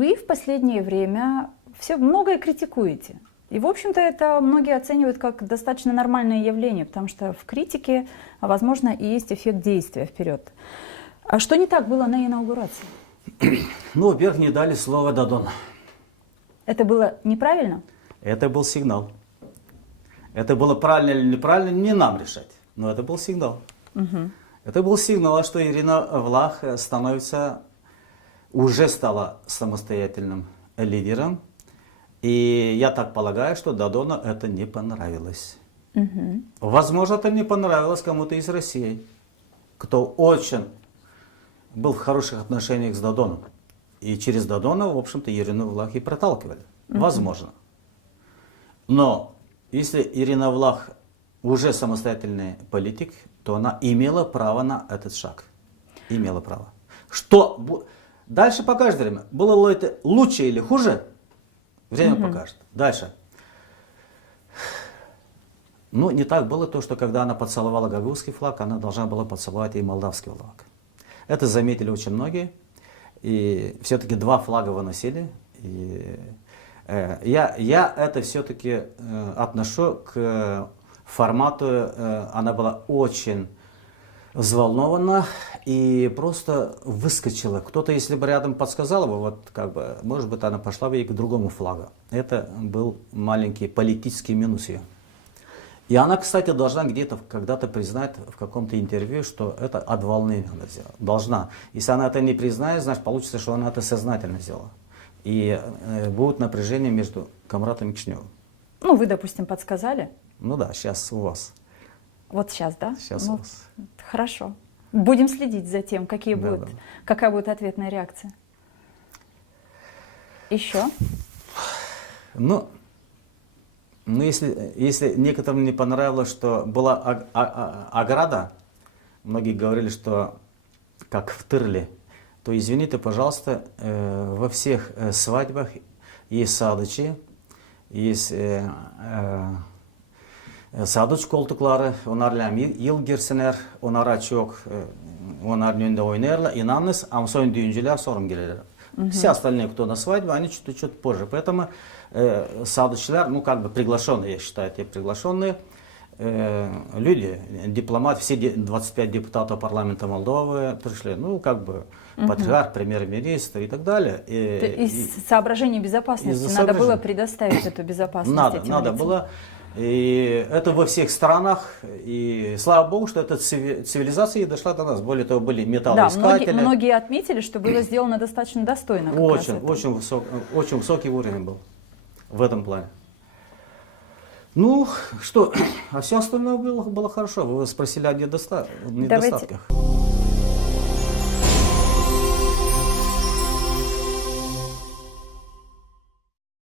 вы в последнее время все многое критикуете. И, в общем-то, это многие оценивают как достаточно нормальное явление, потому что в критике, возможно, и есть эффект действия вперед. А что не так было на инаугурации? Ну, во-первых, не дали слова Додону. Это было неправильно? Это был сигнал. Это было правильно или неправильно, не нам решать. Но это был сигнал. Угу. Это был сигнал, что Ирина Влах уже стала самостоятельным лидером. И я так полагаю, что Додону это не понравилось. Угу. Возможно, это не понравилось кому-то из России, кто очень был в хороших отношениях с Додоном. И через Додона, в общем-то, Ирину Влах и проталкивали. Возможно. Но если Ирина Влах уже самостоятельный политик, то она имела право на этот шаг. Имела право. Что дальше покажет время. Было ли это лучше или хуже? Время покажет. Дальше. Ну, не так было то, что когда она поцеловала гагаузский флаг, она должна была поцеловать и молдавский флаг. Это заметили очень многие. И все-таки два флага выносили. И я это все-таки отношу к формату. Она была очень взволнована и просто выскочила. Кто-то, если бы рядом подсказал бы, вот как бы, может быть, она пошла бы и к другому флагу. Это был маленький политический минус ее. И она, кстати, должна где-то когда-то признать в каком-то интервью, что это от волны она сделала. Должна. Если она это не признает, значит, получится, что она это сознательно сделала. И будет напряжение между Камратом и Кишиневым. Ну, вы, допустим, подсказали. Ну да, сейчас у вас. Вот сейчас, да? Сейчас ну, у вас. Хорошо. Будем следить за тем, какая будет ответная реакция. Еще? Ну, если некоторым не понравилось, что была ограда, многие говорили, что как в Тырле, то извините, пожалуйста, во всех свадьбах есть садочи, есть садыч колтуклары, онарлам ел кирсенер, онара çok, onlar önünde oynarlar, inanınız, ama son düğüncüler sorun gelirler. Все остальные, кто на свадьбе, они чуть позже. Поэтому садочилар, ну как бы приглашенные, я считаю, те приглашенные люди, дипломаты, все 25 депутатов парламента Молдовы пришли, ну как бы патриарх, премьер-министр и так далее. Из соображений безопасности надо было предоставить эту безопасность этим надо лицам. было. И это во всех странах, и слава Богу, что эта цивилизация дошла до нас. Более того, были металлоискатели. Да, многие отметили, что было сделано достаточно достойно. Очень высокий уровень был в этом плане. Ну, что, а все остальное было хорошо. Вы спросили о недостатках.